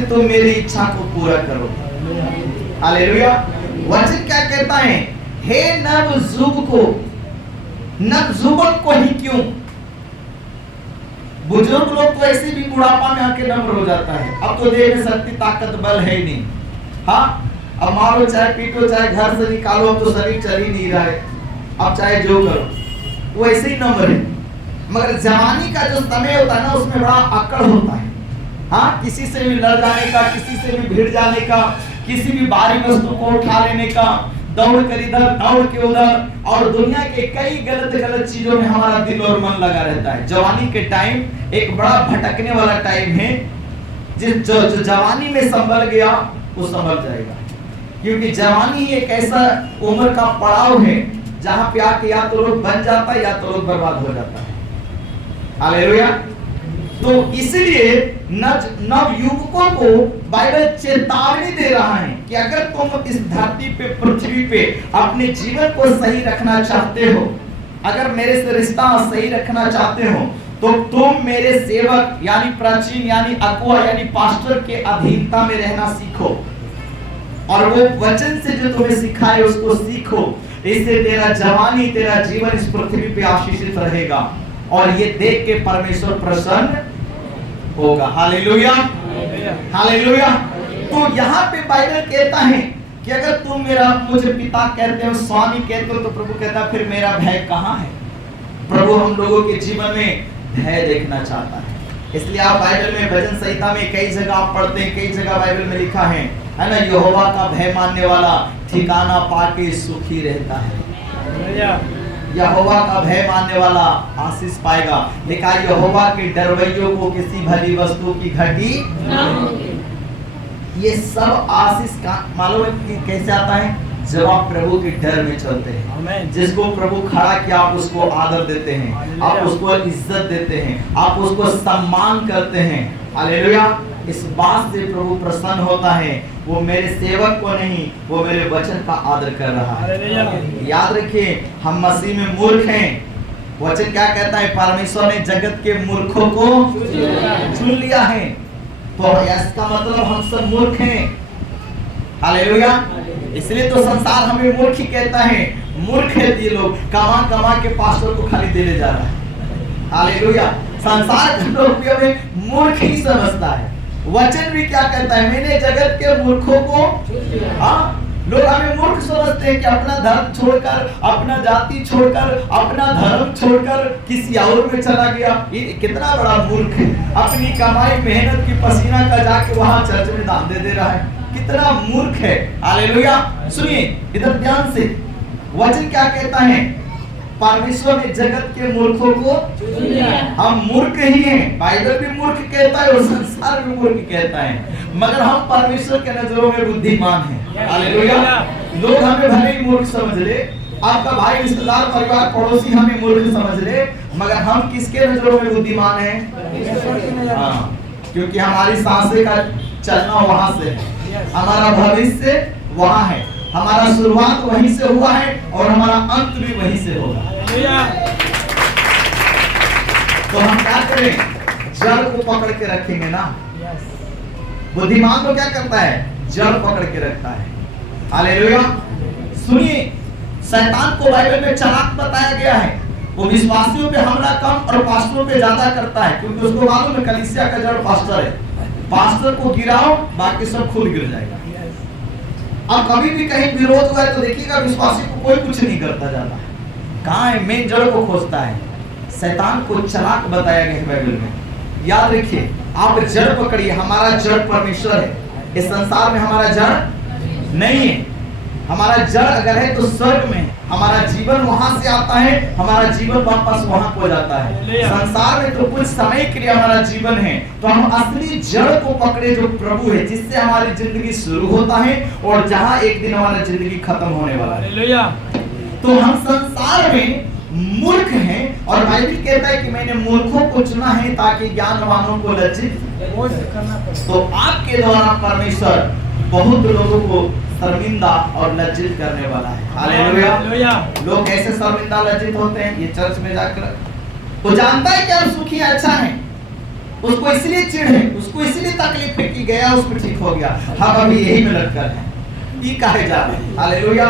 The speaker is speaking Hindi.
से तुम मेरी इच्छा को पूरा करोगे। हालेलुया। वचन क्या कहता है? हे नवजुवक को ही क्यों? बुजुर्ग लोग तो ऐसे भी बुढ़ापा में आके नम्र हो जाता है। अब तो देह में शक्ति ताकत बल है ही नहीं। हाँ, अब मारो चाहे पीटो चाहे घर से निकालो, अब तो शरीर चल ही नहीं रहा है, अब चाहे जो करो, वो ऐसे ही नम्र है। मगर जवानी का जो समय होता है ना, उसमें बड़ा अकड़ होता है। हाँ, किसी से भी लड़ जाने का, किसी से भी भिड़ जाने का, किसी भी भारी वस्तु को उठा लेने का, दौड़ कर इधर दौड़ के उधर, और दुनिया के कई गलत चीजों में हमारा दिल और मन लगा रहता है। जवानी के टाइम एक बड़ा भटकने वाला टाइम है। जो जवानी में संभल गया वो संभल जाएगा, क्योंकि जवानी ही एक ऐसा उम्र का पड़ाव है जहां पे आके या तो लोग बन जाता है या तो लोग बर्बाद हो जाता है। हालेलुया। तो इसलिए नव युवकों को बाइबल चेतावनी दे रहा है कि अगर तुम इस धरती पे, पृथ्वी पे अपने जीवन को सही रखना चाहते हो, अगर मेरे से रिश्ता सही रखना चाहते हो, तो तुम मेरे सेवक यानी प्राचीन यानी अगुआ यानी पास्टर के अधीनता में रहना सीखो, और वो वचन से जो तुम्हें सिखाए उसको सीखो। इससे तेरा जवानी, तेरा जीवन इस पृथ्वी पे आशीषित रहेगा, और ये देख के परमेश्वर प्रसन्न होगा। Hallelujah, hallelujah. तो यहाँ पे बाइबल कहता है कि अगर तुम मुझे पिता कहते हो, स्वामी कहते हो, तो प्रभु कहता है फिर मेरा भय कहाँ है? प्रभु हम लोगों के जीवन में भय देखना चाहता है। इसलिए आप बाइबल में भजन संहिता में कई जगह आप पढ़ते हैं, कई जगह बाइबल में लिखा है ना, यहोवा का भय मानने वाला ठिकाना पाके सुखी रहता है। यहोवा का भय मानने वाला आशीष पाएगा। लिखा यहोवा के डरवैयों को किसी भली वस्तु की घटी ना होगी। ये सब आशीष का मालूम है कैसे आता है? जब आप प्रभु के डर में चलते हैं। जिसको प्रभु खड़ा किया आप उसको आदर देते हैं, आप उसको इज्जत देते हैं, आप उसको सम्मान करते हैं। हालेलुया। इस बात से प्रभु प्रसन्न होता है, वो मेरे सेवक को नहीं, वो मेरे वचन का आदर कर रहा है। याद रखिए, हम मसीह में मूर्ख हैं। वचन क्या कहता है? परमेश्वर ने जगत के मूर्खों को चुन लिया है, तो इसका मतलब हम सब मूर्ख हैं। हालेलुया। इसलिए तो संसार हमें मूर्ख ही कहता है। मूर्ख है ये लोग, कमा कमा के पास्टर को खाली देने जा रहा है। हालेलुया। संसार के लोग भी हमें मूर्ख ही समझता है। वचन भी क्या कहता है? मैंने जगत के मूर्खों को, लोग हमें मूर्ख समझते हैं कि अपना धर्म छोड़कर, अपना जाति छोड़कर, अपना धर्म छोड़कर किसी और में चला गया। ये कितना बड़ा मूर्ख है। अपनी कमाई मेहनत की पसीना का जाके वहां चर्च में दान दे रहा है। कितना मूर्ख है। हालेलुया। सुनिए इधर ध्यान से, वचन क्या कहता है? परमेश्वर ने जगत के मूर्खों को चुन लिया। हम मूर्ख ही हैं। बाइबल भी मूर्ख कहता है और संसार भी मूर्ख कहता है, मगर हम परमेश्वर के नजरों में बुद्धिमान हैं। हालेलुया। लोग हमें भले ही मूर्ख समझ ले, आपका भाई, रिश्तेदार, परिवार, पड़ोसी हमें मूर्ख समझ ले, मगर हम किसके नजरों में बुद्धिमान हैं? हाँ, क्योंकि हमारी सांसें का चलना वहां से है, हमारा भविष्य वहां है, हमारा शुरुआत वहीं से हुआ है और हमारा अंत भी वहीं से होगा। तो हम क्या करें? जड़ को पकड़ के रखेंगे ना। बुद्धिमान तो क्या करता है? जड़ पकड़ के रखता है। हालेलुया। सुनिए, शैतान को बाइबल में चालाक बताया गया है। वो विश्वासियों पे हमला कम और पास्टरों पे ज्यादा करता है, क्योंकि उसको मालूम है कलीसिया का जड़ पास्टर है। पास्टर को गिराओ, बाकी सब खुद गिर जाएगा। अब कभी भी कहीं विरोध हुआ है तो देखिएगा विश्वासी को कोई कुछ नहीं करता जाता। कहाँ है? मेन जड़ को खोजता है। शैतान को चालाक बताया गया है बाइबल में। याद रखिए, आप जड़ पकड़िए। हमारा जड़ परमेश्वर है। इस संसार में हमारा जड़ नहीं है। हमारा जड़ अगर है तो स्वर्ग में। हमारा जीवन वहां से आता है, हमारा जीवन वापस वहां को जाता है। संसार में तो कुछ समय के लिए हमारा जीवन है, तो हम असली जड़ को पकड़े जो प्रभु है, जिससे हमारी जिंदगी शुरू होता है और जहां एक दिन हमारी जिंदगी खत्म होने वाला है। तो हम संसार में मूर्ख हैं, और बाइबल कहता है कि मैंने मूर्खों को चुना है ताकि ज्ञानवानों को लज्जित करना पड़े। तो आपके द्वारा परमेश्वर बहुत लोगों को शर्मिंदा और लज्जित करने वाला है। हालेलुया। लोग कैसे शर्मिंदा लज्जित होते हैं? ये चर्च में जाकर वो जानता है कि हम सुखी अच्छा है, उसको इसलिए चिढ़ है, उसको इसलिए तकलीफ है कि गया उसमें ठीक हो गया, हम अभी यही में लटकर हैं, ये कहे जा रहे हैं। हालेलुया।